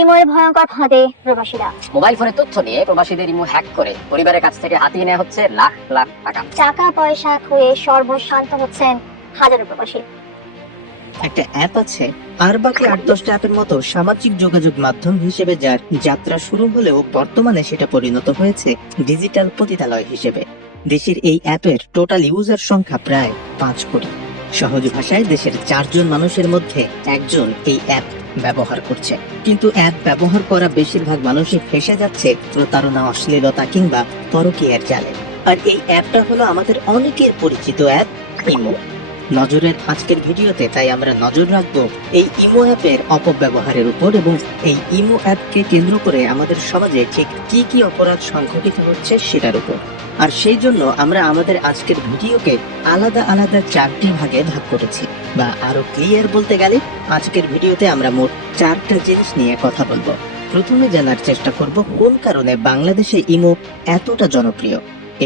ইমোর ভয়ঙ্কর ফাঁদে প্রবাসীরা। মোবাইল ফোনে তথ্য নিয়ে প্রবাসীদের ইমো হ্যাক করে পরিবারের কাছ থেকে হাতিয়ে নেওয়া হচ্ছে লাখ লাখ টাকা। টাকা পয়সা খুয়ে সর্বশান্ত হচ্ছেন হাজারো প্রবাসী। একটা অ্যাপ আছে আর বাকি 8-10টা অ্যাপের মতো সামাজিক যোগাযোগ মাধ্যম হিসেবে যার যাত্রা শুরু হলেও বর্তমানে সেটা পরিণত হয়েছে ডিজিটাল পতিতালয় হিসেবে। দেশের এই অ্যাপের টোটাল ইউজার সংখ্যা প্রায় 5 কোটি। সহজ ভাষায় দেশের 4 জন মানুষের মধ্যে একজন এই অ্যাপ ব্যবহার করছে। কিন্তু অ্যাপ ব্যবহার করা বেশিরভাগ মানুষই ফেঁসে যাচ্ছে প্রতারণা, অশ্লীলতা কিংবা পরকীয়ার জালে। আর এই অ্যাপটা হলো আমাদের অনেকের পরিচিত অ্যাপ ইমো। নজরের আজকের ভিডিওতে তাই আমরা নজর রাখবো এই ইমো অ্যাপের অপব্যবহারের উপর এবং এই ইমো অ্যাপকে কেন্দ্র করে আমাদের সমাজে ঠিক কি কি অপরাধ সংঘটিত হচ্ছে সেটার উপর। আর সেই জন্য আমরা আমাদের আজকের ভিডিওকে আলাদা আলাদা 4টি ভাগে ভাগ করেছি, বা আরো ক্লিয়ার বলতে গেলে আজকের ভিডিওতে আমরা মোট 4টা জিনিস নিয়ে কথা বলবো। প্রথমে জানার চেষ্টা করব কোন কারণে বাংলাদেশে ইমো এতটা জনপ্রিয়।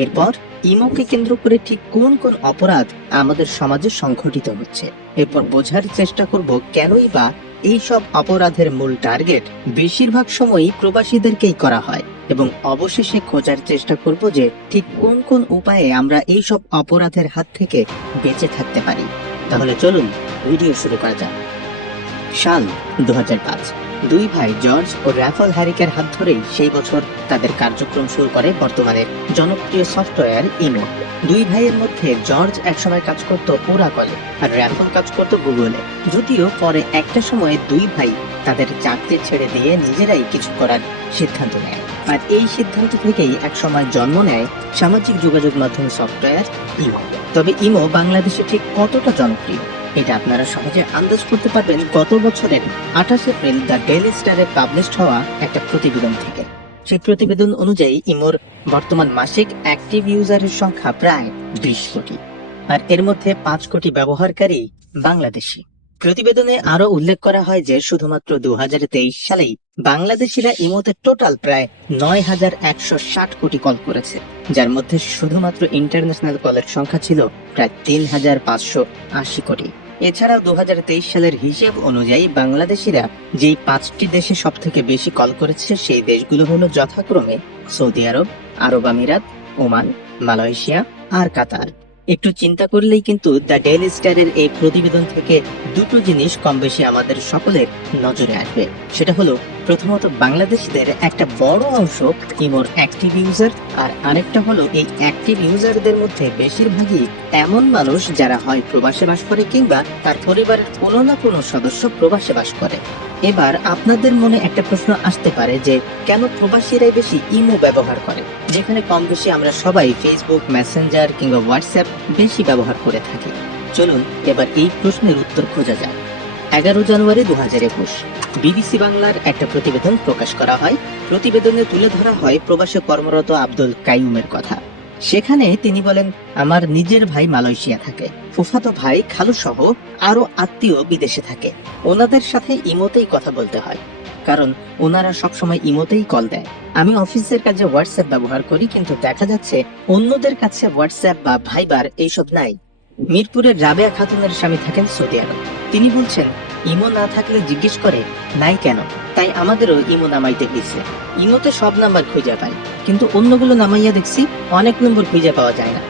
এরপর ইমোকে কেন্দ্র করে ঠিক কোন কোন অপরাধ আমাদের সমাজে সংঘটিত হচ্ছে। এরপর বোঝার চেষ্টা করব কেনই বা এই সব অপরাধের মূল টার্গেট বেশিরভাগ সময়ই প্রবাসীদেরকেই করা হয়, এবং অবশেষে খোঁজার চেষ্টা করব যে ঠিক কোন কোন উপায়ে আমরা এই সব অপরাধের হাত থেকে বেঁচে থাকতে পারি। তাহলে চলুন ভিডিও শুরু করা যাক। সাল 2005। দুই ভাই জর্জ ও র্যাফল হ্যারিকের হাত ধরেই সেই বছর তাদের কার্যক্রম শুরু করে বর্তমানে জনপ্রিয় সফটওয়্যার ইমো। দুই ভাইয়ের মধ্যে জর্জ একসময় কাজ করত ওরাকলে আর র্যাফল কাজ করত গুগলে। যদিও পরে একটা সময়ে দুই ভাই তাদের চাকরি ছেড়ে দিয়ে নিজেরাই কিছু করার সিদ্ধান্ত নেয়। আর এই সিদ্ধান্ত থেকেই একসময় জন্ম নেয় সামাজিক যোগাযোগ মাধ্যম সফটওয়্যার ইমো। তবে ইমো বাংলাদেশে ঠিক কতটা জনপ্রিয় এটা আপনারা সহজে আন্দাজ করতে পারবেন গত বছরের 28 এপ্রিল দ্য ডেইলি স্টারে পাবলিশড হওয়া একটা প্রতিবেদন থেকে। সেই প্রতিবেদন অনুযায়ী ইমোর বর্তমান মাসিক অ্যাক্টিভ ইউজারের সংখ্যা প্রায় 20 কোটি, আর এর মধ্যে 5 কোটি ব্যবহারকারী বাংলাদেশী। প্রতিবেদনে আরো উল্লেখ করা হয় যে শুধুমাত্র 2023 সালেই বাংলাদেশিরা ইমোতে টোটাল প্রায় 9,160 কোটি কল করেছে, যার মধ্যে শুধুমাত্র ইন্টারন্যাশনাল কলের সংখ্যা ছিল প্রায় 3,580 কোটি। এছাড়াও 2023 সালের হিসেব অনুযায়ী বাংলাদেশিরা যেই 5টি দেশে সব থেকে বেশি কল করেছে সেই দেশগুলো হলো যথাক্রমে সৌদি আরব, আরব আমিরাত, ওমান, মালয়েশিয়া আর কাতার। একটু চিন্তা করলেই কিন্তু দ্য ডেইলি স্টারের এই প্রতিবেদন থেকে দুটো জিনিস কম বেশি আমাদের সকলের নজরে আসবে। সেটা হলো প্রথমত বাংলাদেশিদের একটা বড় অংশ ইমোর অ্যাক্টিভ ইউজার, আর আরেকটা হলো এই অ্যাক্টিভ ইউজারদের মধ্যে বেশিরভাগই এমন মানুষ যারা হয় প্রবাসে বাস করে কিংবা তার পরিবারের কোনো না কোনো সদস্য প্রবাসে বাস করে। এবার আপনাদের মনে একটা প্রশ্ন আসতে পারে যে কেন প্রবাসীরাই বেশি ইমো ব্যবহার করে, যেখানে কম বেশি আমরা সবাই ফেসবুক, মেসেঞ্জার কিংবা হোয়াটসঅ্যাপ বেশি ব্যবহার করে থাকি। চলুন এবার এই প্রশ্নের উত্তর খোঁজা যাক। 11 জানুয়ারি 2021 বিবিসি বাংলার একটা প্রতিবেদন প্রকাশ করা হয়। প্রতিবেদনে তুলে ধরা হয় প্রবাসে কর্মরত আব্দুল কাইয়ুমের কথা। সেখানে তিনি বলেন, আমার নিজের ভাই মালয়েশিয়া থাকে, ফুফাতো ভাই, খালু সহ আরো আত্মীয় বিদেশে থাকে। ওনাদের সাথে ইমোতেই কথা বলতে হয়, কারণ ওনারা সবসময় ইমোতেই কল দেয়। আমি অফিসের কাজে হোয়াটসঅ্যাপ ব্যবহার করি, কিন্তু দেখা যাচ্ছে অন্যদের কাছে হোয়াটসঅ্যাপ বা ভাইবার এইসব নাই। মিরপুরের রাবেয়া খাতুনের স্বামী থাকেন সৌদি আরব। তিনি বলছেন, ইমো না থাকলে জিজ্ঞেস করে নাই কেন, তাই আমাদেরও ইমো নামাইতে গেছে। ইমোতে সব নাম্বার খুঁজে পাই, কিন্তু অন্যগুলো নামাইয়া দেখছি অনেক নম্বর খুঁজে পাওয়া যায় না।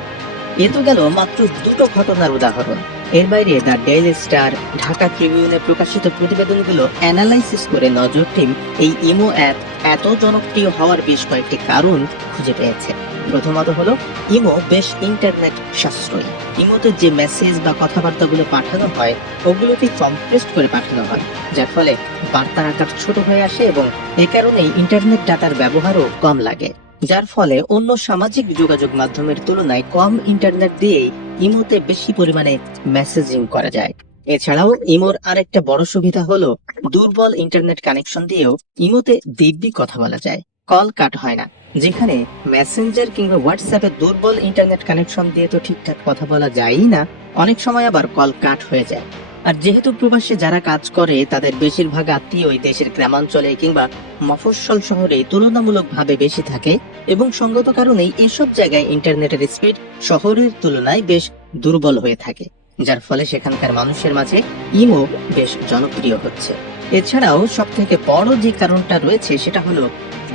এ তো গেল মাত্র দুটো ঘটনার উদাহরণ। এর বাইরে দ্য ডেইলি স্টার, ঢাকা ট্রিবিউনে প্রকাশিত প্রতিবেদনগুলো অ্যানালাইসিস করে নজর টিম এই ইমো অ্যাপ এত জনপ্রিয় হওয়ার বেশ কয়েকটি কারণ খুঁজে পেয়েছে। প্রথমত হলো ইমো বেশ ইন্টারনেট সাশ্রয়ী। ইমোতে যে মেসেজ বা কথাবার্তাগুলো পাঠানো হয় ওগুলোকে কম্প্রেসড করে পাঠানো হয়, যার ফলে বার্তার আকার ছোট হয়ে আসে এবং এ কারণেই ইন্টারনেট ডাটার ব্যবহারও কম লাগে, যার ফলে অন্য সামাজিক যোগাযোগ মাধ্যমের তুলনায় কম ইন্টারনেট দিয়েই ইমোতে বেশি পরিমাণে মেসেজিং করা যায়। এছাড়াও ইমোর আরেকটা বড় সুবিধা হলো দুর্বল ইন্টারনেট কানেকশন দিয়েও ইমোতে দিব্যি কথা বলা যায়, কল কাট হয় না। যেখানে মেসেঞ্জার কিংবা হোয়াটসঅ্যাপে দুর্বল ইন্টারনেট কানেকশন দিয়ে তো ঠিকঠাক কথা বলা যায়ই না, অনেক সময় আবার কল কাট হয়ে যায়। আর যেহেতু প্রবাসে যারা কাজ করে তাদের বেশিরভাগ আত্মীয়ই দেশের গ্রামাঞ্চলে কিংবা মফস্বল শহরে তুলনামূলকভাবে বেশি থাকে, এবং সঙ্গত কারণেই এসব জায়গায় ইন্টারনেটের স্পিড শহরের তুলনায় বেশ দুর্বল হয়ে থাকে, যার ফলে সেখানকার মানুষের মাঝে ইমো বেশ জনপ্রিয় হচ্ছে। এছাড়াও সব থেকে বড় যে কারণটা রয়েছে সেটা হলো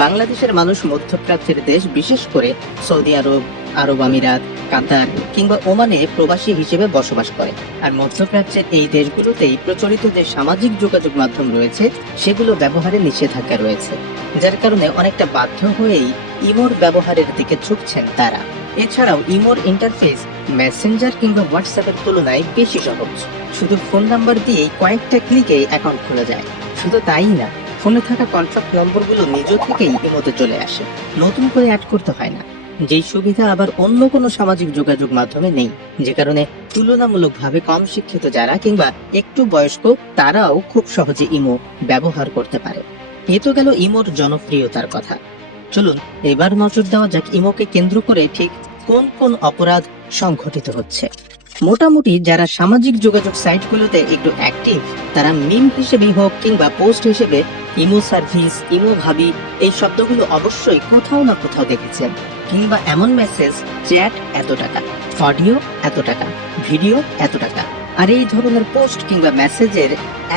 বাংলাদেশের মানুষ মধ্যপ্রাচ্যের দেশ, বিশেষ করে সৌদি আরব, আরব আমিরাত, কাতার কিংবা ওমানে প্রবাসী হিসেবে বসবাস করে। আর মধ্যপ্রাচ্যের এই দেশগুলোতেই প্রচলিত যে সামাজিক যোগাযোগ মাধ্যম রয়েছে সেগুলো ব্যবহারে নিষেধাজ্ঞা রয়েছে, যার কারণে অনেকটা বাধ্য হয়েই ইমোর ব্যবহারের দিকে ঝুঁকছেন তারা। এছাড়াও ইমোর ইন্টারফেস মেসেঞ্জার কিংবা হোয়াটসঅ্যাপের তুলনায় বেশি সহজ। শুধু ফোন নাম্বার দিয়েই কয়েকটা ক্লিকে অ্যাকাউন্ট খোলা যায়। শুধু তাই না, ফোনে থাকা কন্ট্যাক্ট নম্বরগুলো নিজ থেকেই ইমোতে চলে আসে, নতুন করে অ্যাড করতে হয় না, যেই সুবিধা আবার অন্য কোনো সামাজিক যোগাযোগ মাধ্যমে নেই। যে কারণে তুলনামূলকভাবে কম শিক্ষিত যারা কিংবা একটু বয়স্ক তারাও খুব সহজে ইমো ব্যবহার করতে পারে। এ তো গেল ইমোর জনপ্রিয়তার কথা। চলুন এবার নজর দেওয়া যাক ইমোকে কেন্দ্র করে ঠিক কোন কোন অপরাধ সংঘটিত হচ্ছে। মোটামুটি যারা সামাজিক যোগাযোগ সাইটগুলোতে একটু অ্যাক্টিভ, তারা মিম হিসেবেই হোক কিংবা পোস্ট হিসেবে ইমো সার্ভিস, ইমো ভাবি এই শব্দগুলো অবশ্যই কোথাও না কোথাও দেখেছেন। কিংবা এমন মেসেজ, চ্যাট এত টাকা, অডিও এত টাকা, ভিডিও এত টাকা। আর এই ধরনের পোস্ট কিংবা মেসেজের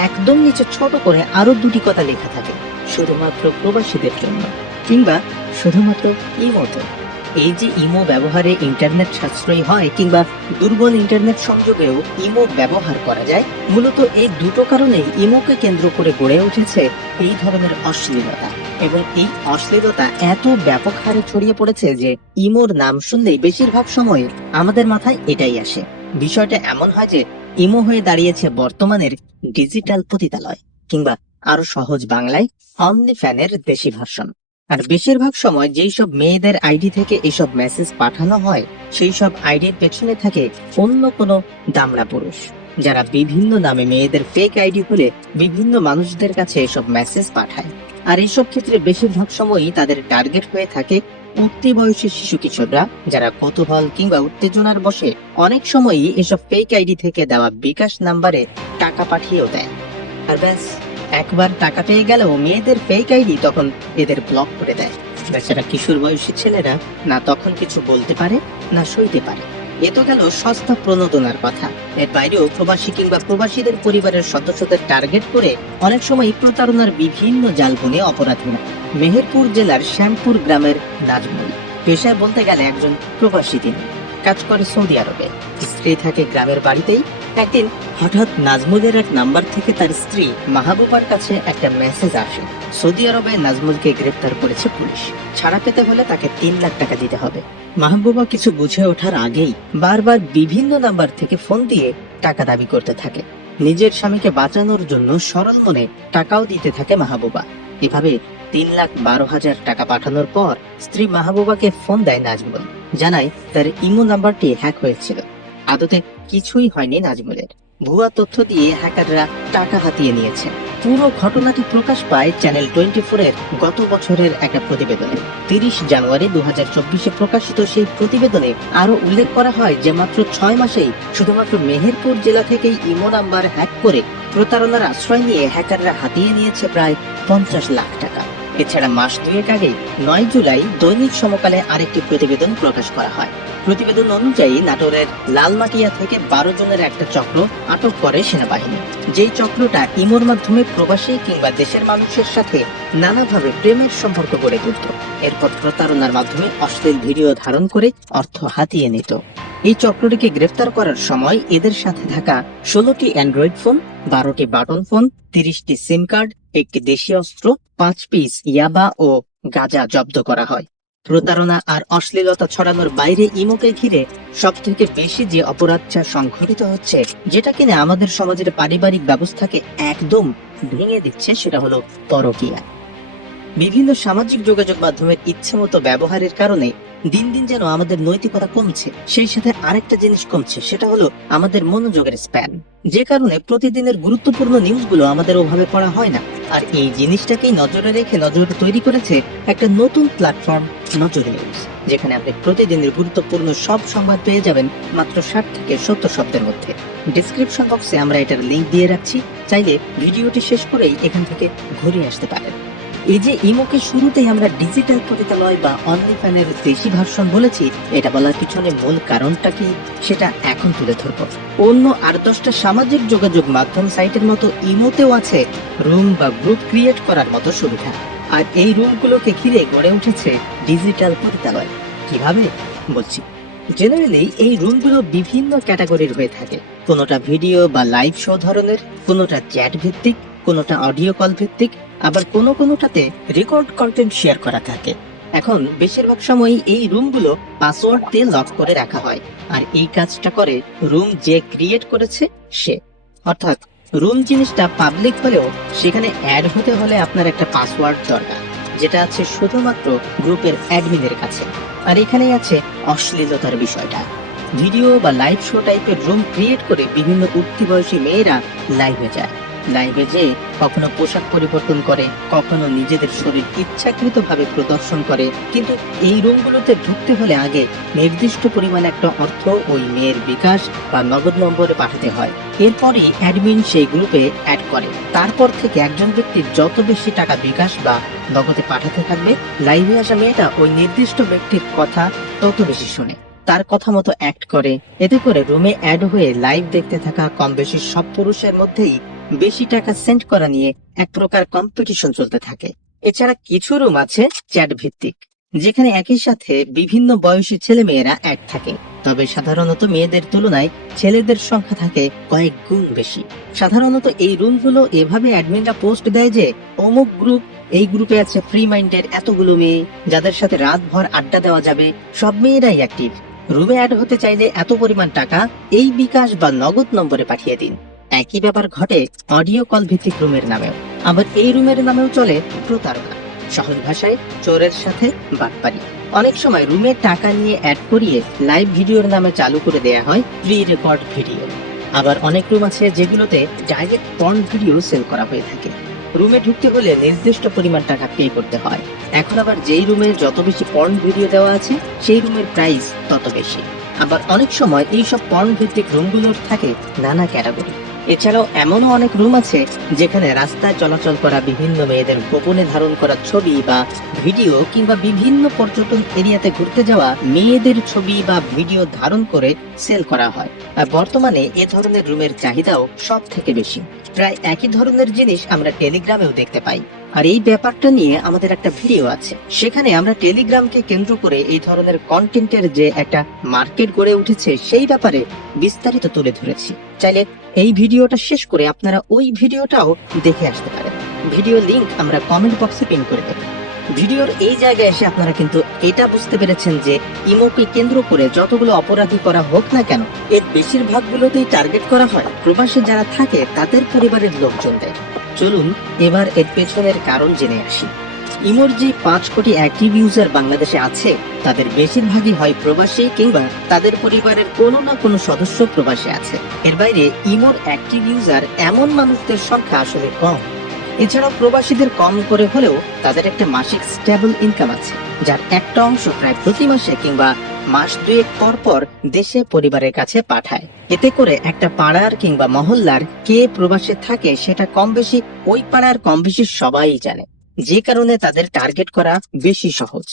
একদম নিচে ছোট করে আরো দুটি কথা লেখা থাকে, শুধুমাত্র প্রবাসীদের জন্য কিংবা শুধুমাত্র ইমোতে। এই যে ইমো ব্যবহারে ইন্টারনেট সাশ্রয়ী হয় কিংবা দুর্বল ইন্টারনেট সংযোগেও ইমো ব্যবহার করা যায়, মূলত এই দুটো কারণেই ইমোকে কেন্দ্র করে গড়ে উঠেছে এই ধরনের অশ্লীলতা। এবং এই অশ্লীলতা এত ব্যাপক হারে ছড়িয়ে পড়েছে যে ইমোর নাম শুনলেই বেশিরভাগ সময় আমাদের মাথায় এটাই আসে। বিষয়টা এমন হয় যে ইমো হয়ে দাঁড়িয়েছে বর্তমানের ডিজিটাল পতিতালয়, কিংবা আরো সহজ বাংলায় অমনি ফ্যানের দেশি ভার্সন। আর বেশিরভাগ সময় যেই সব মেয়েদের আইডি থেকে এসব মেসেজ পাঠানো হয়, সেই সব আইডির পেছনে থাকে অন্য কোনো দামড়া পুরুষ, যারা বিভিন্ন নামে মেয়েদের ফেক আইডি খুলে বিভিন্ন মানুষদের কাছে এসব মেসেজ পাঠায়। আর এইসব ক্ষেত্রে বেশিরভাগ সময়ই তাদের টার্গেট হয়ে থাকে উঠতি বয়সী শিশু কিশোররা, যারা কৌতূহল কিংবা উত্তেজনার বশে অনেক সময়ই এসব ফেক আইডি থেকে দেওয়া বিকাশ নাম্বারে টাকা পাঠিয়েও দেয়। আর ব্যাস, একবার টাকা পেয়ে গেলেও মেয়েদের ফেক আইডি তখন এদের ব্লক করে দেয়। বেচারা কিশোর বয়সী ছেলেরা না তখন কিছু বলতে পারে না সইতে পারে। এ তো গেল সস্তা প্রণোদনার কথা। এর বাইরেও প্রবাসী কিংবা প্রবাসীদের পরিবারের সদস্যদের টার্গেট করে অনেক সময় প্রতারণার বিভিন্ন জাল বুনে অপরাধীরা। মেহেরপুর জেলার শ্যামপুর গ্রামের নাজমুল পেশায় বলতে গেলে একজন প্রবাসী। তিনি কাজ করে সৌদি আরবে, স্ত্রী থাকে গ্রামের বাড়িতেই। একদিন হঠাৎ নাজমুলের এক নাম্বার থেকে তার স্ত্রী মাহবুবার কাছে একটা মেসেজ আসে, সৌদি আরবে নাজমুলকে গ্রেফতার করেছে পুলিশ, ছাড়া পেতে হলে তাকে 3 লাখ টাকা দিতে হবে। মাহবুবা কিছু বুঝে ওঠার আগেই বারবার বিভিন্ন নাম্বার থেকে ফোন দিয়ে টাকা দাবি করতে থাকে। নিজের স্বামীকে বাঁচানোর জন্য সরল মনে টাকাও দিতে থাকে মাহবুবা। এভাবে 3,12,000 টাকা পাঠানোর পর স্ত্রী মাহবুবাকে ফোন দেয় নাজমুল, জানায় তার ইমো নাম্বারটি হ্যাক হয়েছিল। আদতে কিছুই হয়নি নাজমুলের, ভুয়া তথ্য দিয়ে হ্যাকাররা টাকা হাতিয়ে নিয়েছে। পুরো ঘটনাটি প্রকাশ পায় চ্যানেল 24 এর গত বছরের একটা প্রতিবেদনে। 30 জানুয়ারি 2024 প্রকাশিত সেই প্রতিবেদনে আরো উল্লেখ করা হয় যে মাত্র 6 মাসেই শুধুমাত্র মেহেরপুর জেলা থেকেই ইমো নাম্বার হ্যাক করে প্রতারণার আশ্রয় নিয়ে হ্যাকাররা হাতিয়ে নিয়েছে প্রায় 50 লাখ টাকা। এছাড়া মাস 2 আগে 9 জুলাই দৈনিক সমকালে আরেকটি প্রতিবেদন প্রকাশ করা হয়। প্রতিবেদন অনুযায়ী নাটোরের লালমাটিয়া থেকে 12 জনের একটা চক্র আটক করে সেনাবাহিনী। যেই চক্রটা ইমোর মাধ্যমে প্রবাসী কিংবা দেশের মানুষের সাথে নানাভাবে প্রেমের সম্পর্ক গড়ে তুলত, এরপর প্রতারণার মাধ্যমে অশ্লীল ভিডিও ধারণ করে অর্থ হাতিয়ে নিত। এই চক্রটিকে গ্রেফতার করার সময় এদের সাথে থাকা 16টি অ্যান্ড্রয়েড ফোন, 12টি বাটন ফোন, 30টি সিম কার্ড, একটি দেশি অস্ত্র, 5 পিস ইয়াবা ও গাঁজা জব্দ করা হয়। প্রতারণা আর অশ্লীলতা ছড়ানোর বাইরে ইমোকে ঘিরে সব থেকে বেশি যে অপরাধটা সংঘটিত হচ্ছে, যেটা কিনা আমাদের সমাজের পারিবারিক ব্যবস্থাকে একদম ভেঙে দিচ্ছে, সেটা হলো পরকীয়া। বিভিন্ন সামাজিক যোগাযোগ মাধ্যমের ইচ্ছে মতো ব্যবহারের কারণে দিন দিন যেন আমাদের নৈতিকতা কমছে, সেই সাথে আরেকটা জিনিস কমছে, সেটা হলো আমাদের মনোযোগের স্প্যান। যে কারণে প্রতিদিনের গুরুত্বপূর্ণ নিউজগুলো আমাদের ওভাবে পড়া হয় না। আর এই জিনিসটাকেই নজরে রেখে নজর তৈরি করেছে একটা নতুন প্ল্যাটফর্ম, নজর নিউজ, যেখানে আপনি প্রতিদিনের গুরুত্বপূর্ণ সব সংবাদ পেয়ে যাবেন মাত্র 60 থেকে 70 শব্দের মধ্যে। ডেসক্রিপশন বক্সে আমরা এটার লিংক দিয়ে রাখছি, চাইলে ভিডিওটি শেষ করেই এখান থেকে ঘুরে আসতে পারেন। এই যে ইমোকে শুরুতেই আমরা ডিজিটাল পতিতালয় বা অনলি ফ্যানের দেশি ভার্সন বলেছি, এটা বলার পিছনে মূল কারণটা কি সেটা এখন তুলে ধরবো। অন্য 8-10টা সামাজিক যোগাযোগ মাধ্যম সাইটের মতো ইমোতেও আছে রুম বা গ্রুপ ক্রিয়েট করার মতো সুবিধা। আর এই রুমগুলোকে ঘিরে গড়ে উঠেছে ডিজিটাল পতিতালয়। কিভাবে বলছি, জেনারেলি এই রুমগুলো বিভিন্ন ক্যাটাগরির হয়ে থাকে। কোনোটা ভিডিও বা লাইভ শো ধরনের, কোনোটা চ্যাট ভিত্তিক, কোনোটা অডিও কল ভিত্তিক, আবার কোনোটাতে রেকর্ড কন্টেন্ট শেয়ার করা থাকে। এখন বেশিরভাগ সময়ই এই রুমগুলো পাসওয়ার্ড দিয়ে লক করে রাখা হয়, আর এই কাজটা করে রুম যে ক্রিয়েট করেছে সে। অর্থাৎ রুম জিনিসটা পাবলিক হলেও সেখানে অ্যাড হতে হলে আপনার একটা পাসওয়ার্ড দরকার, যেটা আছে শুধুমাত্র গ্রুপের অ্যাডমিনের কাছে। আর এখানেই আছে অশ্লীলতার বিষয়টা। ভিডিও বা লাইভ শো টাইপের রুম ক্রিয়েট করে বিভিন্ন উঠতি বয়সী মেয়েরা লাইভে যায়। লাইভে যেয়ে কখনো পোশাক পরিবর্তন করে, কখনো নিজেদের শরীর ইচ্ছাকৃতভাবে প্রদর্শন করে। কিন্তু এই রুমগুলোতে ঢুকতে হলে আগে নির্দিষ্ট পরিমাণ একটা অর্থ ওই মেয়ের বিকাশ বা নগদ নম্বরে পাঠাতে হয়। এরপরে অ্যাডমিন সেই গ্রুপে অ্যাড করে। তারপর থেকে একজন ব্যক্তি যত বেশি টাকা বিকাশ বা নগদে পাঠাতে থাকবে, লাইভে আসা মেয়েটা ওই নির্দিষ্ট ব্যক্তির কথা তত বেশি শোনে, তার কথা মতো অ্যাক্ট করে। এতে করে রুমে অ্যাড হয়ে লাইভ দেখতে থাকা কম বেশি সব পুরুষের মধ্যেই বেশি টাকা সেন্ড করা নিয়ে এক প্রকার কম্পিটিশন চলতে থাকে। এছাড়া কিছু রুম আছে চ্যাট ভিত্তিক, যেখানে একই সাথে বিভিন্ন বয়সী ছেলে মেয়েরা অ্যাড থাকে। তবে সাধারণত মেয়েদের তুলনায় ছেলেদের সংখ্যা থাকে কয়েক গুণ বেশি। সাধারণত এই রুমগুলো এভাবে অ্যাডমিনরা পোস্ট দেয় যে অমুক গ্রুপ, এই গ্রুপে আছে ফ্রি মাইন্ডের এতগুলো মেয়ে যাদের সাথে রাতভর আড্ডা দেওয়া যাবে, সব মেয়েরাই অ্যাক্টিভ। রুমে অ্যাড হতে চাইলে এত পরিমাণ টাকা এই বিকাশ বা নগদ নম্বরে পাঠিয়ে দিন। একই ব্যাপার ঘটে অডিও কল ভিত্তিক রুমের নামেও। আবার এই রুমের নামেও চলে প্রতারণা, সহজ ভাষায় চোরের সাথে বাটপারি। অনেক সময় রুমে টাকা নিয়ে অ্যাড করিয়ে লাইভ ভিডিওর নামে চালু করে দেয়া হয় প্রি রেকর্ড ভিডিও। আবার অনেক রুম আছে যেগুলোতে ডাইরেক্ট পর্ন ভিডিও সেল করা হয়ে থাকে। রুমে ঢুকতে হলে নির্দিষ্ট পরিমাণ টাকা পে করতে হয়। এখন আবার যেই রুমে যত বেশি পর্ন ভিডিও দেওয়া আছে সেই রুমের প্রাইস তত বেশি। আবার অনেক সময় এইসব পর্ন ভিত্তিক রুমগুলোর থাকে নানা ক্যাটাগরি। এছাড়াও এমনও অনেক রুম আছে যেখানে রাস্তায় চলাচল করা বিভিন্ন মেয়েদের গোপনে ধারণ করা ছবি বা ভিডিও, কিংবা বিভিন্ন পর্যটন এরিয়াতে ঘুরতে যাওয়া মেয়েদের ছবি বা ভিডিও ধারণ করে সেল করা হয়। আর বর্তমানে এ ধরনের রুমের চাহিদাও সব থেকে বেশি। প্রায় একই ধরনের জিনিস আমরা টেলিগ্রামেও দেখতে পাই। আর এই ব্যাপারটা নিয়ে আমাদের একটা ভিডিও আছে, সেখানে আমরা টেলিগ্রামকে কেন্দ্র করে এই ধরনের কন্টেন্টের যে একটা মার্কেট গড়ে উঠেছে সেই ব্যাপারে বিস্তারিত তুলে ধরেছি। চাইলে এই ভিডিওটা শেষ করে আপনারা ওই ভিডিওটাও দেখে আসতে পারেন। ভিডিও লিংক আমরা কমেন্ট বক্সে পিন করে দেব। ভিডিওর এই জায়গায় এসে আপনারা কিন্তু এটা বুঝতে পেরেছেন যে ইমোকে কেন্দ্র করে যতগুলো অপরাধী করা হোক না কেন, এর বেশিরভাগগুলোতেই টার্গেট করা হয় প্রবাসে যারা থাকে তাদের পরিবারের লোকজনদের। চলুন এবার এর পেছনের কারণ জেনে আসি। ইমোর যে 5 কোটি অ্যাক্টিভ ইউজার বাংলাদেশে আছে তাদের বেশিরভাগই হয় প্রবাসী, কিংবা তাদের পরিবারের কোনো না কোনো সদস্য প্রবাসে আছে। এর বাইরে ইমোর অ্যাক্টিভ ইউজার এমন মানুষদের সংখ্যা আসলে কম। এছাড়াও প্রবাসীদের কম করে হলেও তাদের একটা মাসিক স্টেবল ইনকাম আছে, যার একটা অংশ প্রায় প্রতি মাসে কিংবা মাস 2 পর পর দেশে পরিবারের কাছে পাঠায়। এতে করে একটা পাড়ার কিংবা মহল্লার কে প্রবাসে থাকে সেটা কম বেশি ওই পাড়ার কম বেশি সবাই জানে, যে কারণে তাদের টার্গেট করা বেশি সহজ।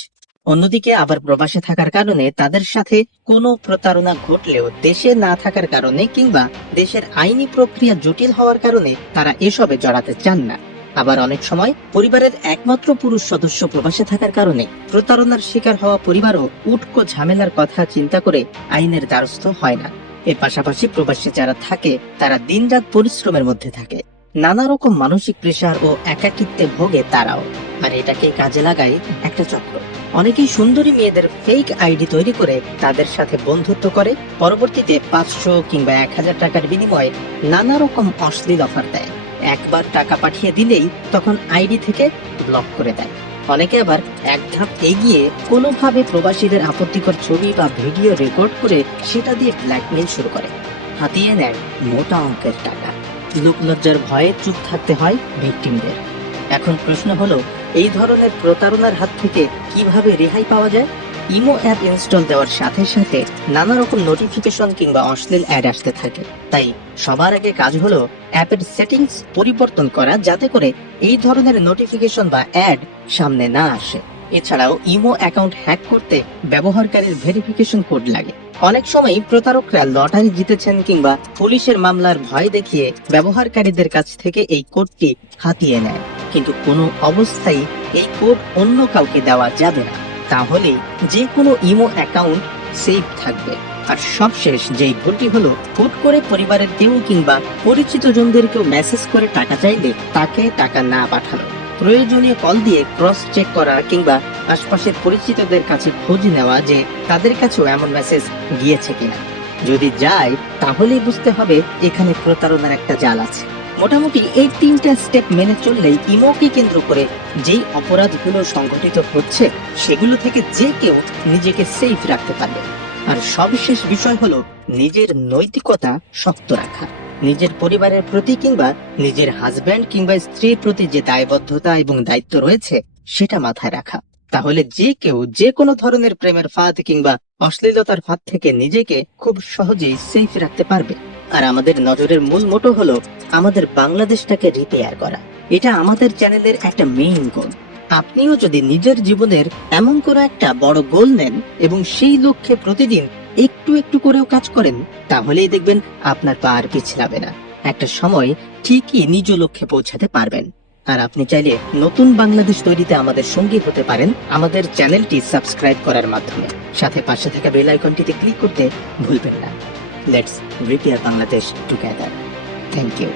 অন্যদিকে আবার প্রবাসে থাকার কারণে তাদের সাথে কোনো প্রতারণা ঘটলেও দেশে না থাকার কারণে কিংবা দেশের আইনি প্রক্রিয়া জটিল হওয়ার কারণে তারা এসবে জড়াতে চান না। আবার অনেক সময় পরিবারের একমাত্র পুরুষ সদস্য প্রবাসে থাকার কারণে প্রতারণার শিকার হওয়া পরিবারও উটকো ঝামেলার কথা চিন্তা করে আইনের দ্বারস্থ হয় না। এর পাশাপাশি প্রবাসী যারা থাকে তারা দিনরাত পরিশ্রমের মধ্যে থাকে, নানা রকম মানসিক প্রেসার ও একাকিত্বে ভোগে তারাও। আর এটাকে কাজে লাগায় একটা চক্র। অনেকেই সুন্দরী মেয়েদের ফেক আইডি তৈরি করে তাদের সাথে বন্ধুত্ব করে, পরবর্তীতে 500 কিংবা 1000 টাকার বিনিময়ে নানা রকম অশ্লীল অফার দেয়। একবার টাকা পাঠিয়ে দিলেই তখন আইডি থেকে ব্লক করে দেয়। অনেকে আবার এক ধাপ এগিয়ে কোনোভাবে প্রবাসীদের আপত্তিকর ছবি বা ভিডিও রেকর্ড করে সেটা দিয়ে ব্ল্যাকমেইল শুরু করে, হাতিয়ে নেয় মোটা অঙ্কের টাকা। লোকলজ্জার ভয়ে চুপ থাকতে হয় ভিকটিমদের। এখন প্রশ্ন হলো, এই ধরনের প্রতারণার হাত থেকে কিভাবে রেহাই পাওয়া যায়? ইমো অ্যাপ ইনস্টল দেওয়ার সাথে সাথে নানা রকম নোটিফিকেশন কিংবা অশ্লীল অ্যাড আসতে থাকে। তাই সবার আগে কাজ হলো অ্যাপের সেটিংস পরিবর্তন করা, যাতে করে এই ধরনের নোটিফিকেশন বা অ্যাড সামনে না আসে। এছাড়াও ইমো অ্যাকাউন্ট হ্যাক করতে ব্যবহারকারীর ভেরিফিকেশন কোড লাগে। অনেক সময় প্রতারকরা লটারি জিতেছেন কিংবা পুলিশের মামলার ভয় দেখিয়ে ব্যবহারকারীদের কাছ থেকে এই কোডটি হাতিয়ে নেয়, কিন্তু কোনো অবস্থায় এই কোড অন্য কাউকে দেওয়া যাবে না। তাহলে যে কোনো ইমো অ্যাকাউন্ট সেফ থাকবে। আর সবশেষ যেই ভুলটি হলো, হুট করে পরিবারের কেউ কিংবা পরিচিত জনদেরকেও মেসেজ করে টাকা চাইলে তাকে টাকা না পাঠানো। প্রয়োজনীয় কল দিয়ে ক্রস চেক করা কিংবা আশপাশের পরিচিতদের কাছে খোঁজ নেওয়া যে তাদের কাছেও এমন মেসেজ গিয়েছে কিনা। যদি যায় তাহলেই বুঝতে হবে এখানে প্রতারণার একটা জাল আছে। মোটামুটি এই 3টা স্টেপ মেনে চললেই ইমোকে কেন্দ্র করে যেই অপরাধগুলো সংঘটিত হচ্ছে সেগুলো থেকে যে কেউ নিজেকে সেফ রাখতে পারবে। আর সবশেষ বিষয় হলো নিজের নৈতিকতা শক্ত রাখা, নিজের পরিবারের প্রতি কিংবা নিজের হাজবেন্ড কিংবা স্ত্রীর প্রতি যে দায়বদ্ধতা এবং দায়িত্ব রয়েছে সেটা মাথায় রাখা। তাহলে যে কেউ যে কোনো ধরনের প্রেমের ফাঁদ কিংবা অশ্লীলতার ফাঁদ থেকে নিজেকে খুব সহজেই সেফ রাখতে পারবে। আর আমাদের নজরের মূল মোটো হলো আমাদের বাংলাদেশটাকে রিপেয়ার করা। এটা আমাদের চ্যানেলের একটা মেইন গোল। আপনিও যদি নিজের জীবনের এমন কোনো একটা বড় গোল নেন এবং সেই লক্ষ্যে প্রতিদিন একটু একটু করেও কাজ করেন, তাহলেই দেখবেন আপনার পা আর পিছলাবে না। একটা সময় ঠিকই নিজ লক্ষ্যে পৌঁছাতে পারবেন। আর আপনি চাইলে নতুন বাংলাদেশ তৈরিতে আমাদের সঙ্গী হতে পারেন আমাদের চ্যানেলটি সাবস্ক্রাইব করার মাধ্যমে। সাথে পাশে থাকা বেল আইকনটিতে ক্লিক করতে ভুলবেন না। Let's repair Bangladesh together. Thank you.